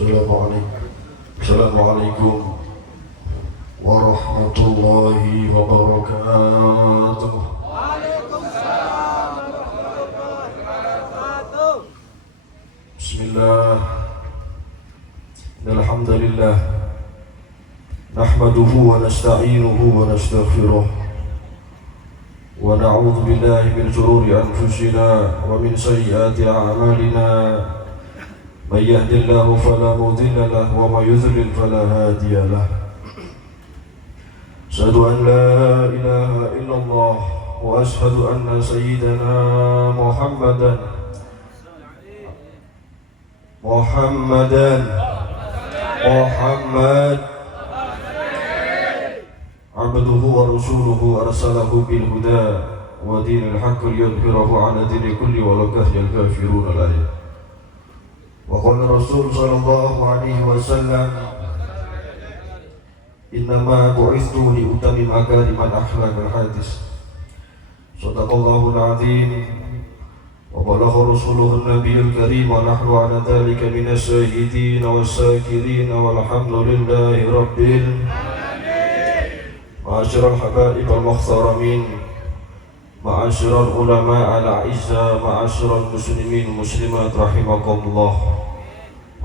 Assalamualaikum warahmatullahi wabarakatuh. Waalaikumsalam warahmatullahi wabarakatuh. Bismillah. Alhamdulillah. Nahmaduhu wa nasta'inuhu wa nastaghfiruh. Wa na'udzu billahi min shururi anfusina wa min sayyiati a'malina. من يهد الله فلا مضل له ومن يضلل فلا هادي له. أشهد أن لا إله إلا الله وأشهد أن سيدنا محمد عبده ورسوله أرسله بالهدى ودين الحق ليظهره على دين كل ولو كره الكافرون. الآية. وقال الرسول صلى الله عليه وسلم إنما بعثت لأتمم مكارم الأخلاق الحديث. صدق الله العظيم وبلغ رسوله النبي الكريم ونحن على ذلك من الشاهدين والشاكرين والحمد لله رب العالمين. معاشر الحبائب المحترمين، معاشر العلماء الأعزاء، معاشر المسلمين والمسلمات رحمكم الله.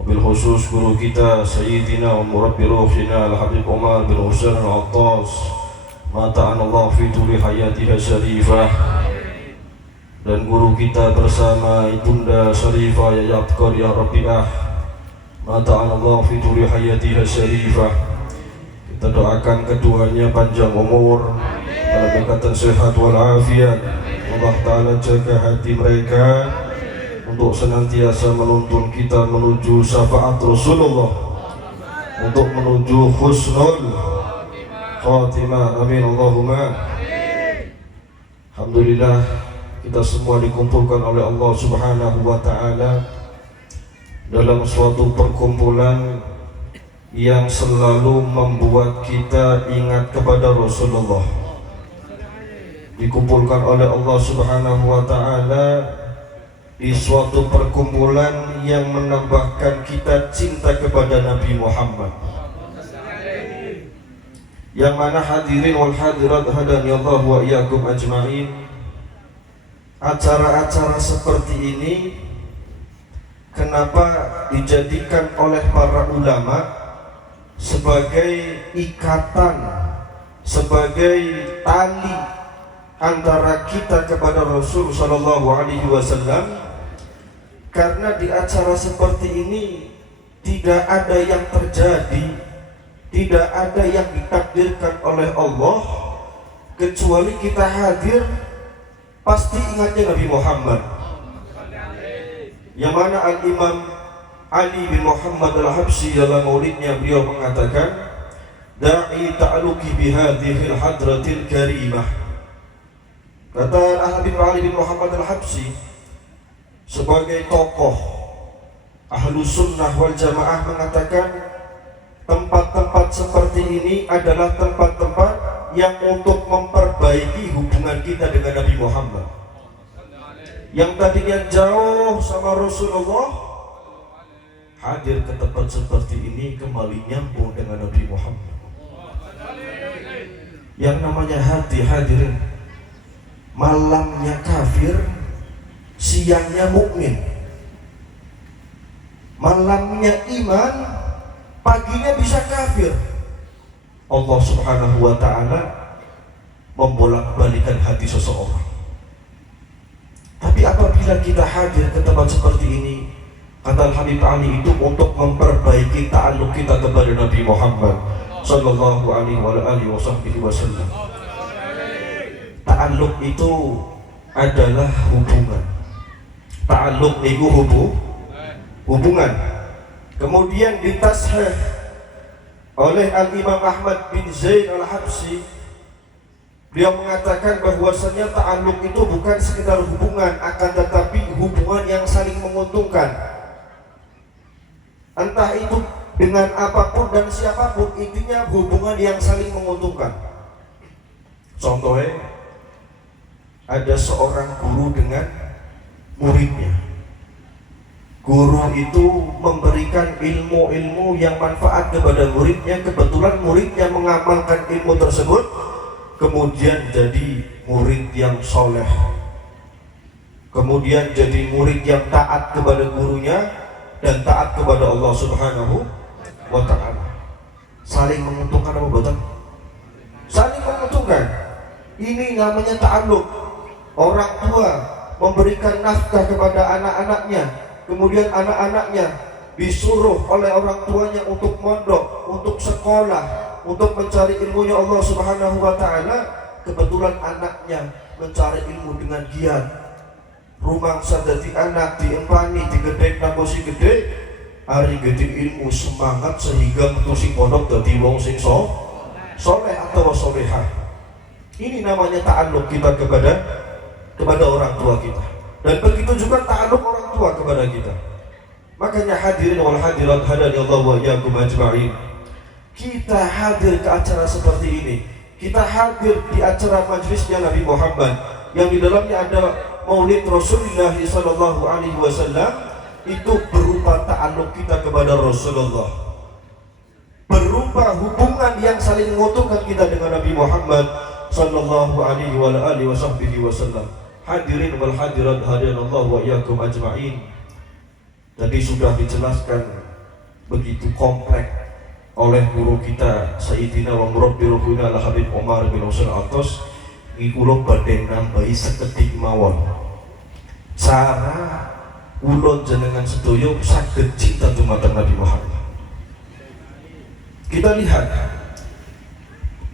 Bilkhusus guru kita Sayyidina wa Murabbi Ruhina Al-Habib Umar bin Husain Al-Attas, mata'anallahu fi tuli hayatiha syarifah, dan guru kita bersama Ibunda Syarifah Yayat Qarya Rabi'ah, mata'anallahu fi tuli hayatiha syarifah. Kita doakan keduanya panjang umur dalam ikatan sehat walafiat. Allah Ta'ala jaga hati mereka untuk senantiasa menuntun kita menuju syafaat Rasulullah, untuk menuju husnul khatimah. Amin Allahumma. Alhamdulillah, kita semua dikumpulkan oleh Allah Subhanahu wa Ta'ala dalam suatu perkumpulan yang selalu membuat kita ingat kepada Rasulullah. Dikumpulkan oleh Allah Subhanahu wa Ta'ala di suatu perkumpulan yang menambahkan kita cinta kepada Nabi Muhammad, yang mana hadirin wal hadirat hadani Allah wa iyyakum ajma'in. Acara-acara seperti ini kenapa dijadikan oleh para ulama sebagai ikatan, sebagai tali antara kita kepada Rasul sallallahu alaihi wasallam? Karena di acara seperti ini tidak ada yang terjadi, tidak ada yang ditakdirkan oleh Allah kecuali kita hadir pasti ingatnya Nabi Muhammad. Yang mana Al-Imam Ali bin Muhammad Al-Habsyi dalam maulidnya beliau mengatakan, da'i ta'aluki bihadhil hadratil karimah. Kata Al-Habib Ali bin Muhammad Al-Habsyi sebagai tokoh Ahlus Sunnah wal Jamaah mengatakan, tempat-tempat seperti ini adalah tempat-tempat yang untuk memperbaiki hubungan kita dengan Nabi Muhammad. Yang tadinya jauh sama Rasulullah, hadir ke tempat seperti ini kembali nyambung dengan Nabi Muhammad. Yang namanya hati, hadirin, malamnya kafir, siangnya mukmin. Malamnya iman, paginya bisa kafir. Allah Subhanahu wa Ta'ala membolak-balikan hati seseorang. Tapi apabila kita hadir ke tempat seperti ini, kata Al-Habib Ali, itu untuk memperbaiki ta'alluq kita kepada Nabi Muhammad sallallahu alaihi wasallam. Ta'alluq itu adalah hubungan. Ta'alluq itu hubungan. Kemudian ditashih oleh Al-Imam Ahmad bin Zain Al-Habsyi, beliau mengatakan bahwasanya ta'alluq itu bukan sekedar hubungan, akan tetapi hubungan yang saling menguntungkan. Entah itu dengan apapun dan siapapun, intinya hubungan yang saling menguntungkan. Contohnya, ada seorang guru dengan muridnya, Guru itu memberikan ilmu-ilmu yang manfaat kepada muridnya. Kebetulan muridnya mengamalkan ilmu tersebut, kemudian jadi murid yang soleh, kemudian jadi murid yang taat kepada gurunya dan taat kepada Allah Subhanahu wa ta'ala. Saling menguntungkan apa betul? Saling menguntungkan. Ini namanya ta'alluq. Orang tua memberikan nafkah kepada anak-anaknya, kemudian anak-anaknya disuruh oleh orang tuanya untuk mondok, untuk sekolah, untuk mencari ilmunya Allah Subhanahu wa ta'ala. Kebetulan anaknya mencari ilmu dengan giat, rumangsa dadi anak diempani digedhek nabosi gede, hari gede ilmu semangat sehingga metusi pondok dadi wong sing soleh atau solehah. Ini namanya ta'alluq kita kepada orang tua kita, dan begitu juga ta'alluq orang tua kepada kita. Makanya hadirin wal hadirat hadani Allah wa iyyakum ajma'in, kita hadir ke acara seperti ini, kita hadir di acara majlisnya Nabi Muhammad yang di dalamnya ada Maulid Rasulullah sallallahu alaihi wasallam, itu berupa ta'alluq kita kepada Rasulullah, berupa hubungan yang saling menguntungkan kita dengan Nabi Muhammad sallallahu alaihi wasallam. Hadirin wal hadirat hadanallah wa iyyakum ajma'in. Tadi sudah dijelaskan begitu kompleks oleh guru kita Sayyidina wa murabbi ruhuna al Habib Umar bin Husain Atos. Iki kula badhe nambahi sekedhik mawon cara kula jenengan sedaya saged cinta dumateng Nabi Muhammad. Kita lihat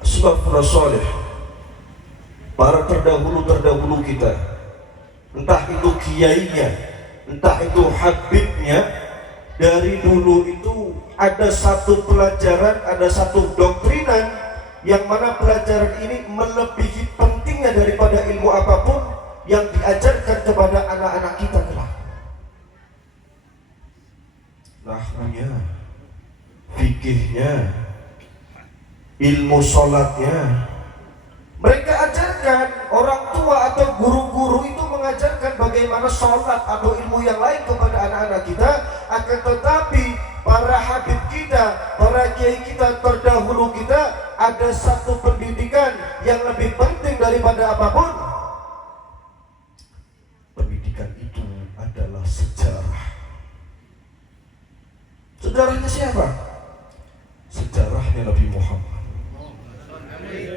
sebab Rasulullah, para terdahulu kita, entah itu kiainya, entah itu habibnya, dari dulu itu ada satu pelajaran, ada satu doktrinan yang mana pelajaran ini melebihi pentingnya daripada ilmu apapun yang diajarkan kepada anak-anak kita kelak. Nahwunya, fikihnya, ilmu sholatnya, mereka ajarkan. Orang tua atau guru-guru itu mengajarkan bagaimana sholat atau ilmu yang lain kepada anak-anak kita. Akan tetapi para habib kita, para kiai kita terdahulu kita, ada satu pendidikan yang lebih penting daripada apapun. Pendidikan itu adalah sejarah. Sejarahnya siapa? Sejarahnya Nabi Muhammad.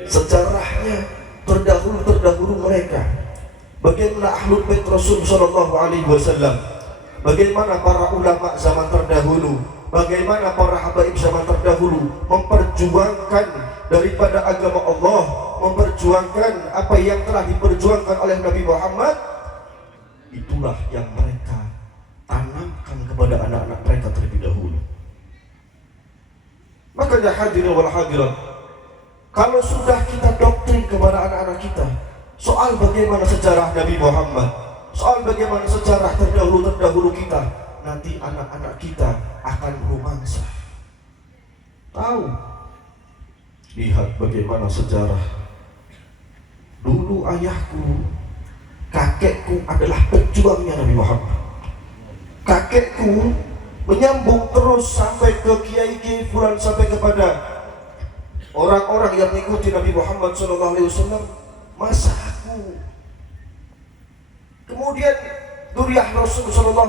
Sejarahnya terdahulu mereka. Bagaimana Ahlul Bait Rasul sallallahu alaihi wasallam, bagaimana para ulama zaman terdahulu, bagaimana para habaib zaman terdahulu memperjuangkan daripada agama Allah, memperjuangkan apa yang telah diperjuangkan oleh Nabi Muhammad. Itulah yang mereka tanamkan kepada anak-anak mereka terlebih dahulu. Makanya hadirin wal hadirat, kalau sudah kita doktrin kepada anak-anak kita soal bagaimana sejarah Nabi Muhammad, soal bagaimana sejarah terdahulu kita, nanti anak-anak kita akan berumangsa. Tahu, lihat bagaimana sejarah. Dulu ayahku, kakekku adalah pejuangnya Nabi Muhammad. Kakekku menyambung terus sampai ke kiai-kiai fulan, sampai kepada orang-orang yang mengikuti Nabi Muhammad SAW. Masa aku, kemudian Duriah Rasul SAW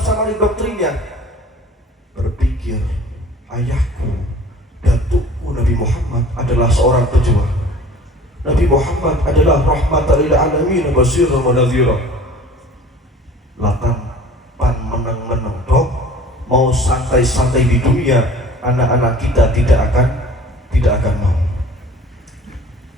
sama di doktrinnya berpikir, ayahku, datukku Nabi Muhammad adalah seorang pejuang. Nabi Muhammad adalah rahmatan lil alamin, basyiran wa nadhira. Latan pan menang-menang dok, mau santai-santai di dunia, anak-anak kita tidak akan mau.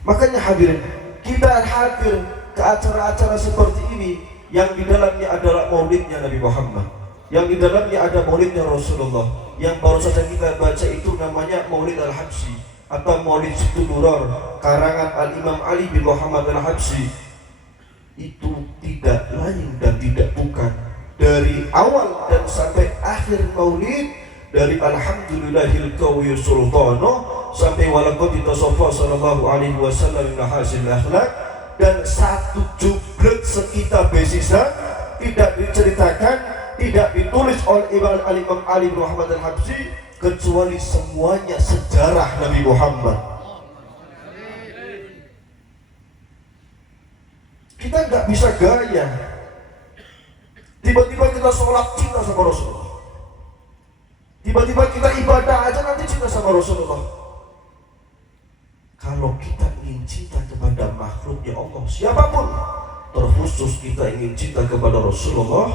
Makanya hadirin, kita hadir ke acara-acara seperti ini yang di dalamnya adalah maulidnya Nabi Muhammad, yang di dalamnya ada maulidnya Rasulullah. Yang baru saja kita baca itu namanya Maulid Al-Habsyi atau Maulid Situdurar karangan Al-Imam Ali bin Muhammad Al-Habsyi. Itu tidak lain dan tidak bukan dari awal dan sampai akhir maulid, dari Alhamdulillahil Qawiyyu Sultano sampai walaqad tasawfa sallallahu alaihi wasallam min hasil akhlak, dan satu jublet sekitar besisa tidak diceritakan tidak ditulis oleh Imam Ali bin Muhammad al-Habsyi kecuali semuanya sejarah Nabi Muhammad. Kita nggak bisa gaya. Tiba-tiba kita sholat cinta sama Rasulullah. Tiba-tiba kita ibadah aja nanti cinta sama Rasulullah. Kalau kita ingin cinta kepada makhluknya Allah, siapapun, terkhusus kita ingin cinta kepada Rasulullah,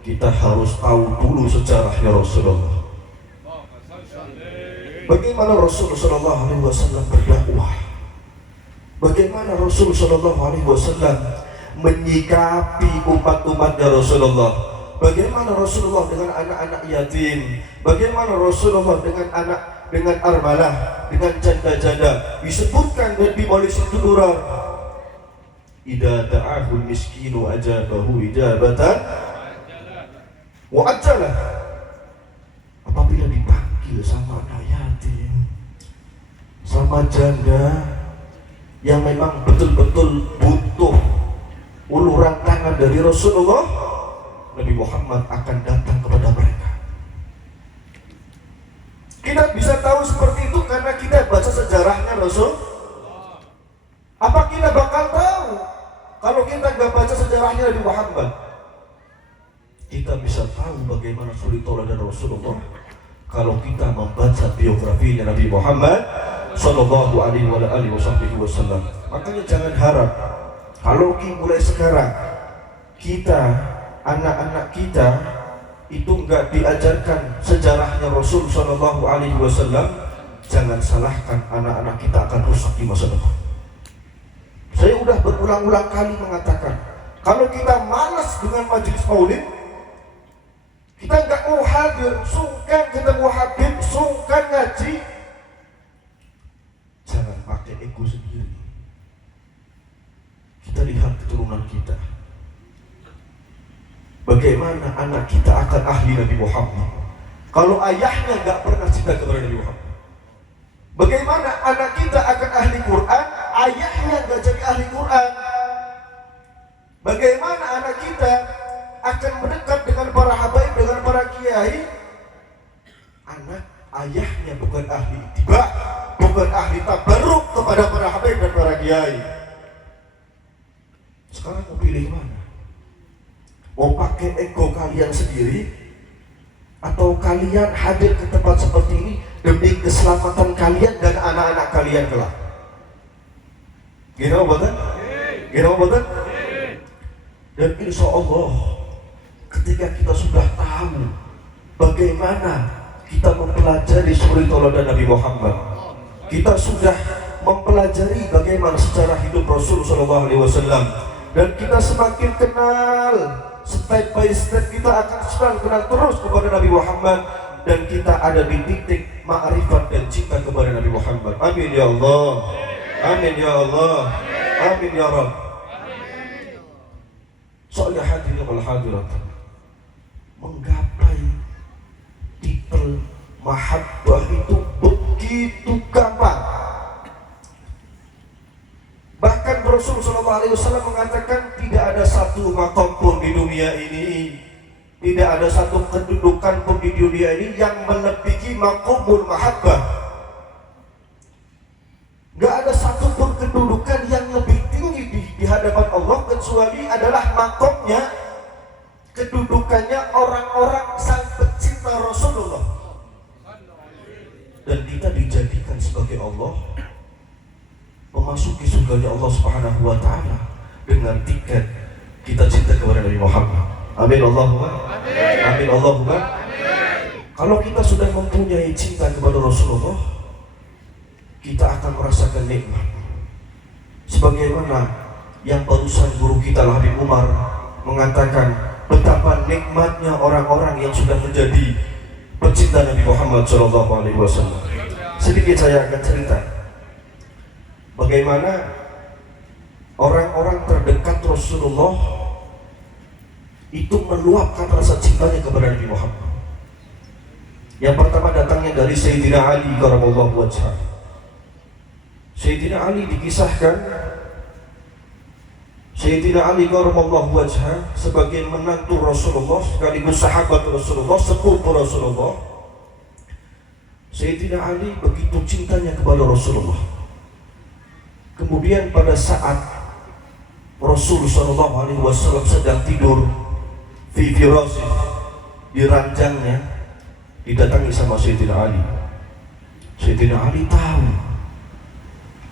kita harus tahu dulu sejarahnya Rasulullah. Bagaimana Rasulullah SAW berdakwah? Bagaimana Rasulullah SAW menyikapi umat-umatnya Rasulullah? Bagaimana Rasulullah dengan anak-anak yatim? Bagaimana Rasulullah dengan armalah, dengan janda-janda? Disebutkan lebih oleh Siti Durar. Idza da'ahul miskinu ajabahu ijabatan wa ajjalah. Apabila dipanggil sama anak yatim, sama janda yang memang betul-betul butuh uluran tangan dari Rasulullah, Nabi Muhammad akan datang kepada mereka. Kita bisa tahu seperti itu karena kita baca sejarahnya Rasul. Apa kita bakal tahu kalau kita nggak baca sejarahnya Nabi Muhammad? Kita bisa tahu bagaimana suri teladan Rasulullah kalau kita membaca biografinya Nabi Muhammad Sallallahu Alaihi Wasallam. Makanya jangan harap kalau mulai sekarang kita, anak-anak kita itu enggak diajarkan sejarahnya Rasul Sallallahu Alaihi Wasallam, jangan salahkan anak-anak kita akan rusak di masa depan. Saya udah berulang-ulang kali mengatakan, kalau kita malas dengan majelis maulid, kita enggak mau hadir, sungkan ketemu Habib, sungkan ngaji, jangan pakai ego sendiri. Kita lihat keturunan kita. Bagaimana anak kita akan ahli Nabi Muhammad kalau ayahnya nggak pernah cinta kepada Nabi Muhammad? Bagaimana anak kita akan ahli Quran, ayahnya nggak jadi ahli Quran? Bagaimana anak kita akan mendekat dengan para habaib, dengan para kiai, anak ayahnya bukan ahli ittiba, bukan ahli tabarruk kepada para habaib dan para kiai? Sekarang mau pilih mana? Mau pakai ego kalian sendiri, atau kalian hadir ke tempat seperti ini demi keselamatan kalian dan anak-anak kalian kelak? Gimana betul? Gimana betul? Dan insya Allah ketika kita sudah tahu bagaimana kita mempelajari suri teladan Nabi Muhammad, kita sudah mempelajari bagaimana secara hidup Rasul Sallallahu Alaihi Wasallam, dan kita semakin kenal, step by step kita akan selalu kenal terus kepada Nabi Muhammad, dan kita ada di titik ma'rifat dan cinta kepada Nabi Muhammad. Amin ya Allah. Amin ya Allah. Amin ya Rabb. Soalnya hadirin wal hadirat, menggapai titel mahabbah itu begitu gampang. Bahkan Rasul SAW mengatakan tidak ada satu makom pun di dunia ini, tidak ada satu kedudukan pun di dunia ini yang melebihi makomul mahabbah. Gak ada satu pun kedudukan yang lebih tinggi di hadapan Allah kecuali adalah makomnya, kedudukannya orang-orang sang pecinta Rasulullah. Dan kita dijadikan sebagai Allah, memasuki surganya Allah Subhanahu wa taala dengan tiket kita cinta kepada Nabi Muhammad. Amin Allahumma. Amin Allahumma. Kalau kita sudah mempunyai cinta kepada Rasulullah, kita akan merasakan nikmat. Sebagaimana yang barusan guru kita Habib Umar mengatakan betapa nikmatnya orang-orang yang sudah menjadi pecinta Nabi Muhammad SAW. Sedikit saya akan cerita bagaimana orang-orang terdekat Rasulullah itu meluapkan rasa cintanya kepada Nabi Muhammad. Yang pertama datangnya dari Sayyidina Ali karramallahu wajhah. Sayyidina Ali dikisahkan Sayyidina Ali karramallahu wajhah sebagai menantu Rasulullah sekaligus sahabat Rasulullah, sepupu Rasulullah. Sayyidina Ali begitu cintanya kepada Rasulullah. Kemudian pada saat Rasul sallallahu alaihi wasallam sedang tidur fi firasih, di ranjangnya, didatangi sama Sayyidina Ali. Sayyidina Ali tahu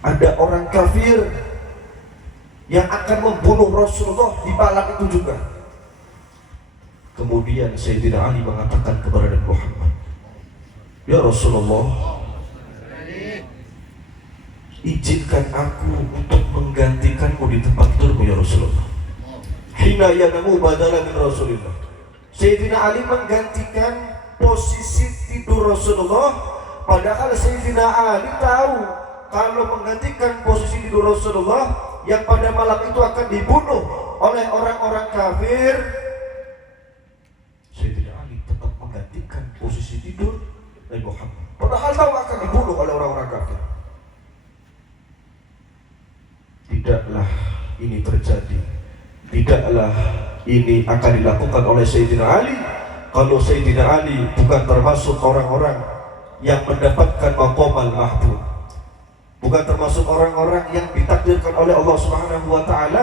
ada orang kafir yang akan membunuh Rasulullah di malam itu juga. Kemudian Sayyidina Ali mengatakan kepada Nabi Muhammad, "Ya Rasulullah, izinkan aku untuk menggantikanmu di tempat tidurmu ya Rasulullah." Hina yanamu badala min Rasulullah. Sayyidina Ali menggantikan posisi tidur Rasulullah, padahal Sayyidina Ali tahu kalau menggantikan posisi tidur Rasulullah yang pada malam itu akan dibunuh oleh orang-orang kafir, Sayyidina Ali tetap menggantikan posisi tidur Nabi Muhammad, padahal tahu akan dibunuh oleh orang-orang kafir. Tidaklah ini terjadi, tidaklah ini akan dilakukan oleh Sayyidina Ali kalau Sayyidina Ali bukan termasuk orang-orang yang mendapatkan maqamal mahbub, bukan termasuk orang-orang yang ditakdirkan oleh Allah Subhanahu wa taala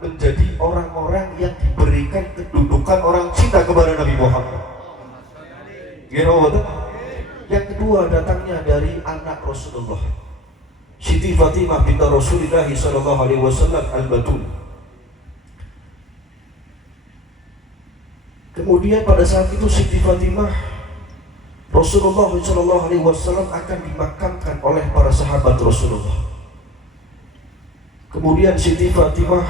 menjadi orang-orang yang diberikan kedudukan orang cinta kepada Nabi Muhammad. Yang kedua datangnya dari anak Rasulullah, Siti Fatimah binti Rasulullah sallallahu alaihi wasallam al-Batul. Kemudian pada saat itu Siti Fatimah, Rasulullah sallallahu alaihi wasallam akan dimakamkan oleh para sahabat Rasulullah. Kemudian Siti Fatimah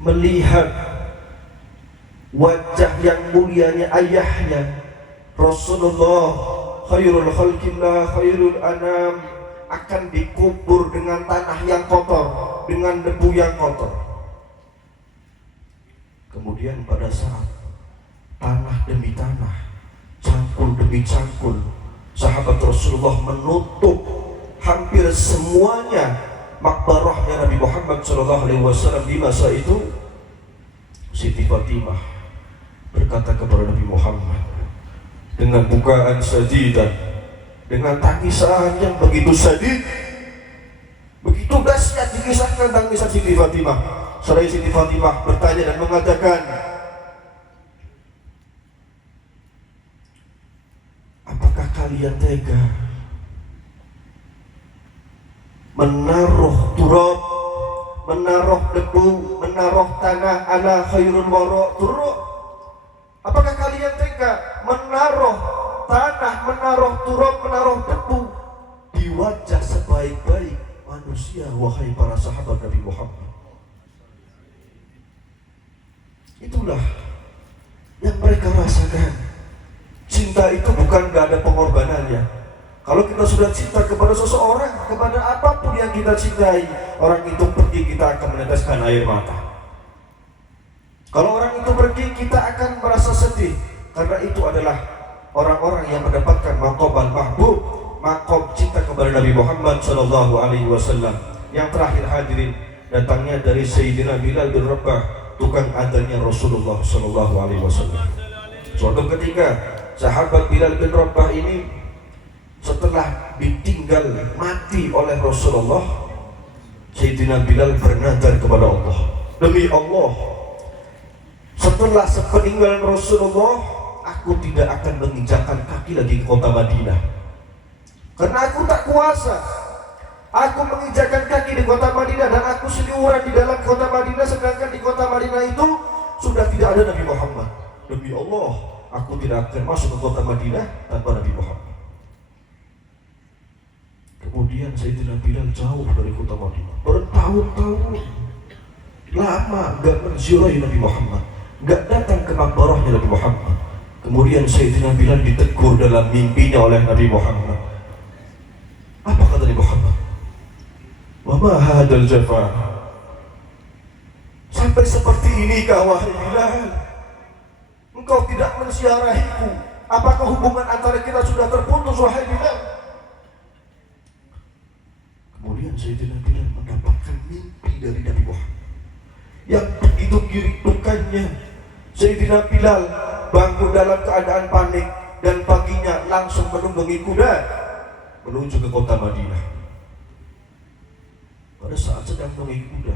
melihat wajah yang mulianya ayahnya Rasulullah khairul khalqillah khairul anam akan dikubur dengan tanah yang kotor, dengan debu yang kotor. Kemudian pada saat tanah demi tanah, cangkul demi cangkul, sahabat Rasulullah menutup hampir semuanya makbarahnya Nabi Muhammad SAW di masa itu, Siti Fatimah berkata kepada Nabi Muhammad dengan bukaan sadidan, dengan tangisan yang begitu sadid, begitu dahsyat dikisahkan tangisan Siti Fatimah. Seraya Siti Fatimah bertanya dan mengatakan, "Apakah kalian tega menaruh turab, menaruh debu, menaruh tanah ala khairul wara turab? Apakah kalian tega menaruh tanah, menaruh turab, menaruh debu di wajah sebaik-baik manusia, wahai para sahabat Nabi Muhammad?" Itulah yang mereka rasakan. Cinta itu bukan gak ada pengorbanannya. Kalau kita sudah cinta kepada seseorang, kepada apapun yang kita cintai, orang itu pergi, kita akan meneteskan air mata. Kalau orang itu pergi, kita akan merasa sedih, karena itu adalah orang-orang yang mendapatkan maqamal mahbub, maqam cinta kepada Nabi Muhammad SAW. Yang terakhir hadirin, datangnya dari Sayyidina Bilal bin Rabah, tukang adzannya Rasulullah SAW. Suatu ketika sahabat Bilal bin Rabah ini setelah ditinggal mati oleh Rasulullah, Sayyidina Bilal bernazar kepada Allah, "Demi Allah, setelah sepeninggalan Rasulullah, aku tidak akan menginjakkan kaki lagi ke kota Madinah, karena aku tak kuasa. Aku menginjakkan kaki di kota Madinah dan aku seliuran di dalam kota Madinah, sedangkan di kota Madinah itu sudah tidak ada Nabi Muhammad. Demi Allah, aku tidak akan masuk ke kota Madinah tanpa Nabi Muhammad." Kemudian Sayyidina Bilal jauh dari kota Madinah, bertahun-tahun lama gak menziarahi Nabi Muhammad, gak datang ke makbarahnya Nabi Muhammad. Kemudian Sayyidina Bilal ditegur dalam mimpinya oleh Nabi Muhammad. Apa kata Nabi Muhammad? "Wa ma hadzal jafa?" Sampai seperti inikah wahai Bilal? Engkau tidak menziarahiku. Apakah hubungan antara kita sudah terputus wahai Bilal? Kemudian Sayyidina Bilal mendapatkan mimpi dari Nabi Muhammad. yang begitu kiritukannya. Sayyidina Bilal bangun dalam keadaan panik dan paginya langsung menunggangi kuda menuju ke kota Madinah. Pada saat sedang menunggangi kuda,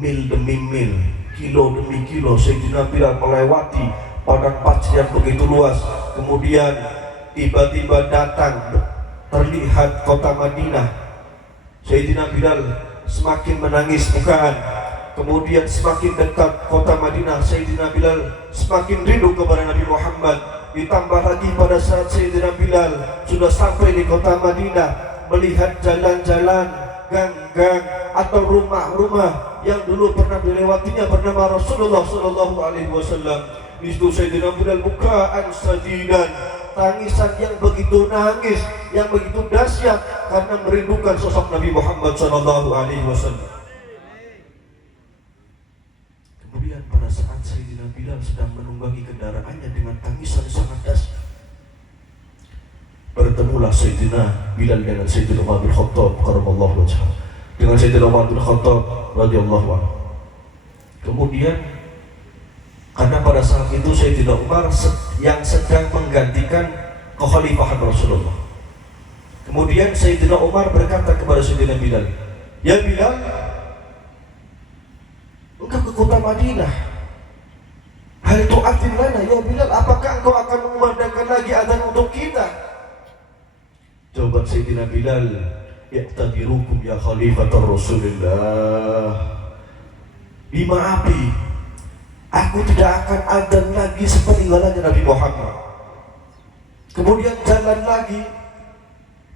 mil demi mil, kilo demi kilo, Sayyidina Bilal melewati padang pasir yang begitu luas. Kemudian tiba-tiba datang, terlihat kota Madinah. Sayyidina Bilal semakin menangis bukan. Kemudian semakin dekat kota Madinah, Sayyidina Bilal semakin rindu kepada Nabi Muhammad. Ditambah lagi pada saat Sayyidina Bilal sudah sampai di kota Madinah, melihat jalan-jalan, gang-gang atau rumah-rumah yang dulu pernah dilewatinya bernama Rasulullah Sallallahu Alaihi Wasallam. Di situ Sayyidina Bilal bukaan sadidan, tangisan yang begitu nangis, yang begitu dahsyat karena merindukan sosok Nabi Muhammad Sallallahu Alaihi Wasallam. Kemudian pada saat Sayyidina Bilal sedang menunggangi kendaraannya dengan tangisan sangat dahsyat, bertemulah Sayyidina Bilal dengan Sayyidina Umar bin Khattab karramallahu wajhahu, dengan Sayyidina Umar bin Khattab radhiyallahu anhu. Kemudian karena pada saat itu Sayyidina Umar yang sedang menggantikan kekhalifahan Rasulullah. Kemudian Sayyidina Umar berkata kepada Sayyidina Bilal, "Ya Bilal, engkau ke kota Madinah. Hal tu'adzin lana ya Bilal, apakah engkau akan mengumandangkan lagi azan untuk kita?" Jawaban Sayyidina Bilal, "Ya'tabirukum ya khalifatar Rasulullah." Bima api, aku tidak akan azan lagi sepeninggalannya Nabi Muhammad. Kemudian jalan lagi,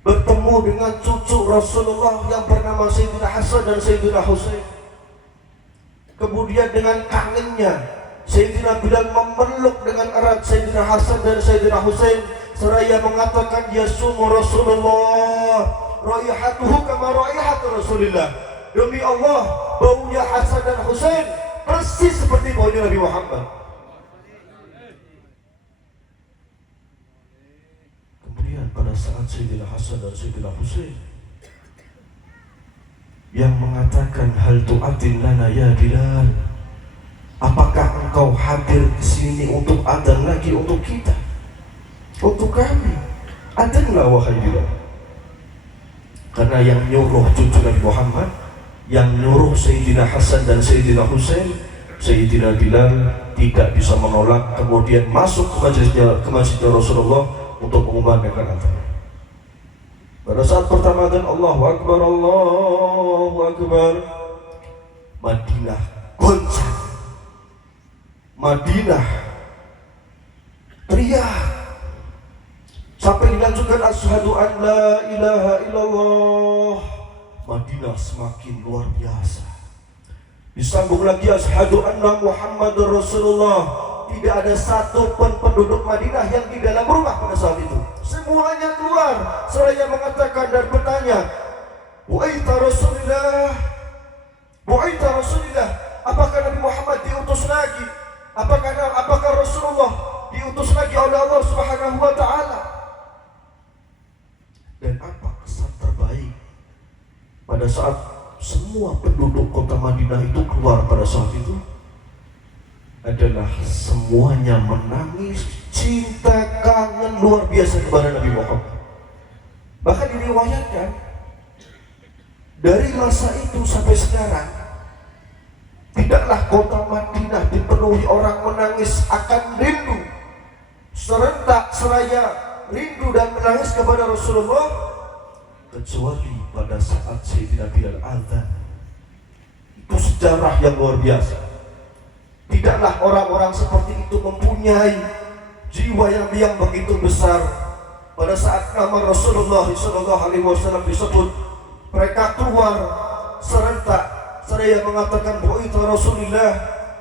bertemu dengan cucu Rasulullah yang bernama Sayyidina Hasan dan Sayyidina Husain. Kemudian dengan kangennya Sayyidina Bilal memeluk dengan erat Sayyidina Hasan dan Sayyidina Husain seraya mengatakan, "Ya sumu Rasulullah, raihatuhu kama raihatu Rasulillah." Demi Allah, baunya Hasan dan Husain persis seperti baunya Nabi Muhammad. Kemudian pada saat Sayyidina Hasan dan Sayyidina Husain yang mengatakan, "Hal tu'adzin lana ya Bilal, apakah engkau hadir ke sini untuk adzan lagi untuk kita, untuk kami? Adzanlah wahai Bilal." Karena yang nyuruh cucu Nabi Muhammad, yang nyuruh Sayyidina Hasan dan Sayyidina Husain, Sayyidina Bilal tidak bisa menolak. Kemudian masuk ke masjidnya Rasulullah untuk mengumandangkan adzan. Pada saat pertama adzan, Allahu Akbar, Allahu Akbar, Madinah goncang, Madinah teriak, sampai dilanjutkan asyhadu an la ilaha illallah. Madinah semakin luar biasa. Disambung lagi asyhadu anna Muhammadar Rasulullah. Tidak ada satu pun penduduk Madinah yang di dalam rumah pada saat itu. Semuanya keluar seraya mengatakan dan bertanya, "Bu'aita Rasulillah, bu'aita Rasulillah." Apakah Nabi Muhammad diutus lagi? Apakah Rasulullah diutus lagi oleh Allah Subhanahu wa taala? Dan apa kesan terbaik pada saat semua penduduk kota Madinah itu keluar pada saat itu? Adalah semuanya menangis cinta kangen luar biasa kepada Nabi Muhammad. Bahkan diriwayatkan dari masa itu sampai sekarang tidaklah kota Madinah dipenuhi orang menangis akan rindu, serentak seraya rindu dan menangis kepada Rasulullah, kecuali pada saat Sayyidina Bilal adzan. Itu sejarah yang luar biasa. Tidaklah orang-orang seperti itu mempunyai jiwa yang begitu besar. Pada saat nama Rasulullah SAW disebut, mereka keluar serentak seraya mengatakan bu'aita Rasulillah,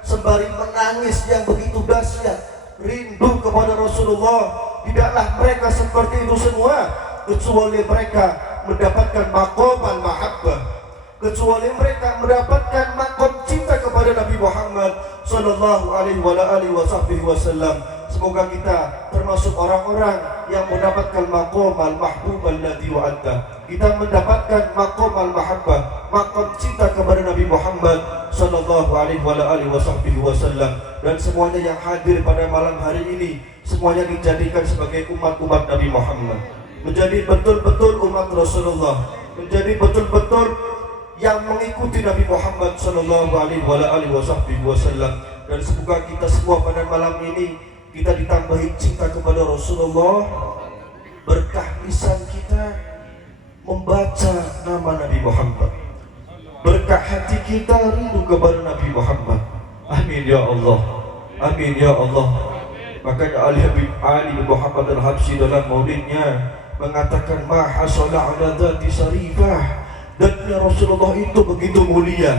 sembari menangis yang begitu dahsyat, rindu kepada Rasulullah. Tidaklah mereka seperti itu semua, kecuali mereka mendapatkan maqam al-mahabbah, kecuali mereka mendapatkan makom cinta kepada Nabi Muhammad sallallahu alaihi wasallam. Semoga kita termasuk orang-orang yang mendapatkan maqam al-mahbub alladzi wa'adta. kita mendapatkan maqam al-mahabbah, maqam cinta kepada Nabi Muhammad sallallahu alaihi wasallam. Dan semuanya yang hadir pada malam hari ini semuanya dijadikan sebagai umat-umat Nabi Muhammad, menjadi betul-betul umat Rasulullah, menjadi betul-betul yang mengikuti Nabi Muhammad sallallahu alaihi wasallam. Dan semoga kita semua pada malam ini kita ditambahi cinta kepada Rasulullah, berkah lisan kita membaca nama Nabi Muhammad, berkah hati kita rindu kepada Nabi Muhammad. Amin ya Allah, amin ya Allah. Makanya Ali bin Muhammad al-Habsyi dalam maulidnya mengatakan ma hasala ala dzati syarifah, datnya Rasulullah itu begitu mulia,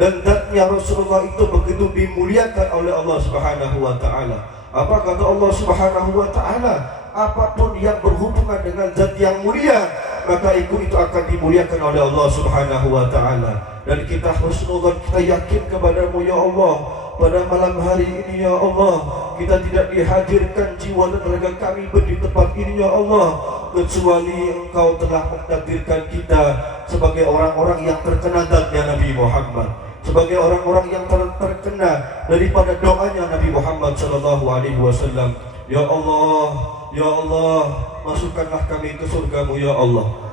dan datnya Rasulullah itu begitu dimuliakan oleh Allah Subhanahu wa taala. Apa kata Allah Subhanahu wa taala? Apapun yang berhubungan dengan zat yang mulia, maka itu akan dimuliakan oleh Allah Subhanahu wa taala. Dan kita husnudzon, kita yakin kepadamu ya Allah, pada malam hari ini ya Allah, kita tidak dihadirkan jiwa dan raga kami di tempat ini ya Allah, kecuali Engkau telah mentakdirkan kita sebagai orang-orang yang terkena zatnya Nabi Muhammad, sebagai orang-orang yang terkena daripada doanya Nabi Muhammad sallallahu alaihi wasallam. Ya Allah, ya Allah, masukkanlah kami ke surgamu ya Allah,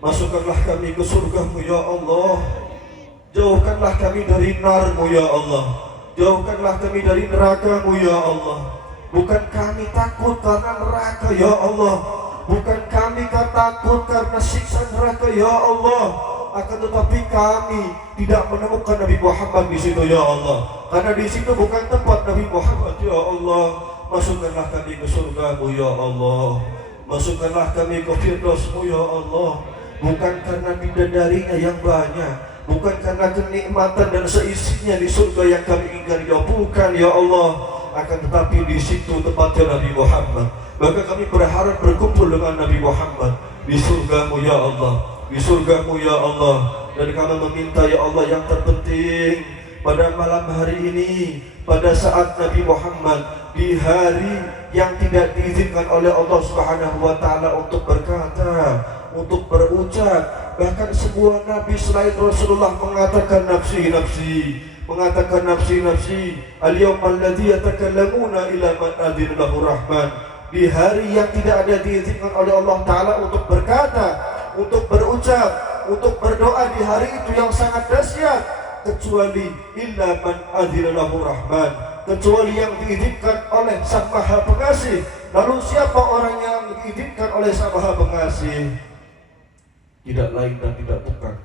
masukkanlah kami ke surgamu ya Allah, jauhkanlah kami dari narmu ya Allah, jauhkanlah kami dari nerakamu ya Allah. Bukan kami takut karena neraka ya Allah, bukan kami takut karena siksa neraka ya Allah, akan tetapi kami tidak menemukan Nabi Muhammad di situ ya Allah, karena di situ bukan tempat Nabi Muhammad ya Allah. Masukkanlah kami ke surgamu ya Allah, masukkanlah kami ke firdausmu ya Allah, bukan karena bidadarinya yang banyak, bukan karena kenikmatan dan seisinya di surga yang kami inginkan ya, bukan ya Allah, akan tetapi di situ tempatnya Nabi Muhammad. Maka kami berharap berkumpul dengan Nabi Muhammad di surgamu ya Allah, di surgamu ya Allah. Dan kami meminta ya Allah yang terpenting pada malam hari ini, pada saat Nabi Muhammad di hari yang tidak diizinkan oleh Allah Subhanahu wa taala untuk berkata, untuk berucap, bahkan sebuah nabi selain Rasulullah mengatakan nafsi nafsi, mengatakan nafsi nafsi, al-yawmal ladzi yatakallamuna ila man adzina lahu rahman. Di hari yang tidak ada diizinkan oleh Allah taala untuk berkata, untuk berucap, untuk berdoa di hari itu yang sangat dahsyat, kecuali illa man adzina lahu rahman, kecuali yang diizinkan oleh Sang Maha Pengasih. Lalu siapa orang yang diizinkan oleh Sang Maha Pengasih? Tidak lain dan tidak bukan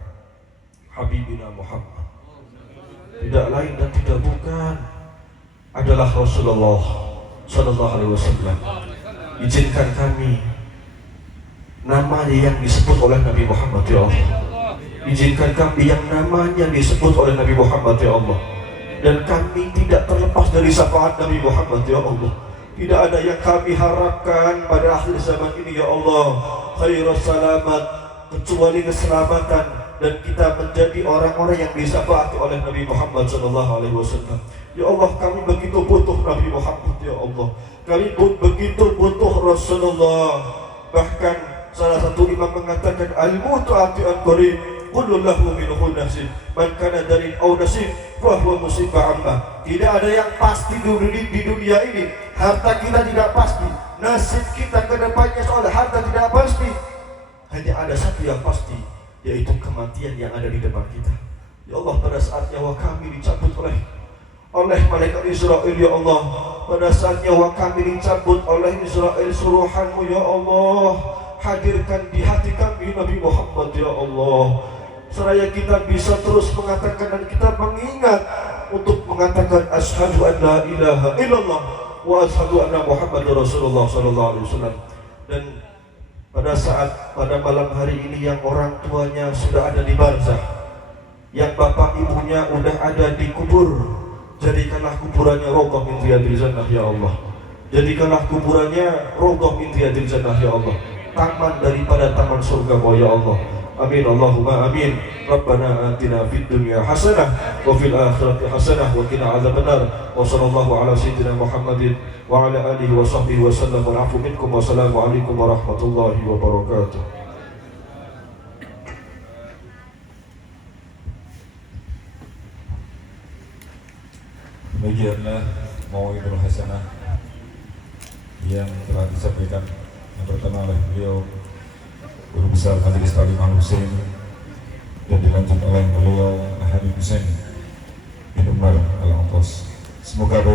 Habibina Muhammad, tidak lain dan tidak bukan adalah Rasulullah sallallahu alaihi wasallam. Izinkan kami namanya yang disebut oleh Nabi Muhammad ya Allah, izinkan kami yang namanya disebut oleh Nabi Muhammad ya Allah. Dan kami tidak terlepas dari syafaat Nabi Muhammad ya Allah. Tidak ada yang kami harapkan pada akhir zaman ini ya Allah, khairus salamat, kecuali keselamatan, dan kita menjadi orang-orang yang disyafaati oleh Nabi Muhammad sallallahu alaihi wasallam. Ya Allah, kami begitu butuh Nabi Muhammad ya Allah, kami begitu butuh Rasulullah. Bahkan salah satu imam mengatakan al-mutu ati'an qarib kullu lahu minhu nasib, man kana dari au nasib fa huwa musibah amma. Tidak ada yang pasti di dunia ini. Harta kita tidak pasti, nasib kita ke depannya soal harta tidak pasti. Hanya ada satu yang pasti, yaitu kematian yang ada di depan kita. Ya Allah, pada saat nyawa kami dicabut oleh malaikat Israel ya Allah, pada saat nyawa kami dicabut oleh Israel suruhanmu ya Allah, hadirkan di hati kami Nabi Muhammad ya Allah, seraya kita bisa terus mengatakan dan kita mengingat untuk mengatakan asyhadu an la ilaha illallah wa asyhadu anna Muhammadar Rasulullah sallallahu alaihi wasallam. Dan pada malam hari ini yang orang tuanya sudah ada di barzah, yang bapak ibunya udah ada di kubur, jadikanlah kuburannya raudhah min riyadil jannah ya Allah, jadikanlah kuburannya raudhah min riyadil jannah ya Allah, taman daripada taman surga ya Allah. Amin Allahumma amin. Rabbana atina fid dunya hasanah wa fil akhirati hasanah wa qina adzabannar. Wa sallallahu ala sayyidina Muhammadin wa ala alihi wa sahbihi wa sallam. Wal afu minkum wa assalamu alaikum warahmatullahi wabarakatuh. Demikianlah Mau'idul Hasanah yang telah disampaikan yang pertama oleh beliau Guru Besar Majelis Ta'lim Al-Husain dan dilanjut oleh beliau Habib Husain bin Umar Al-Antos. Semoga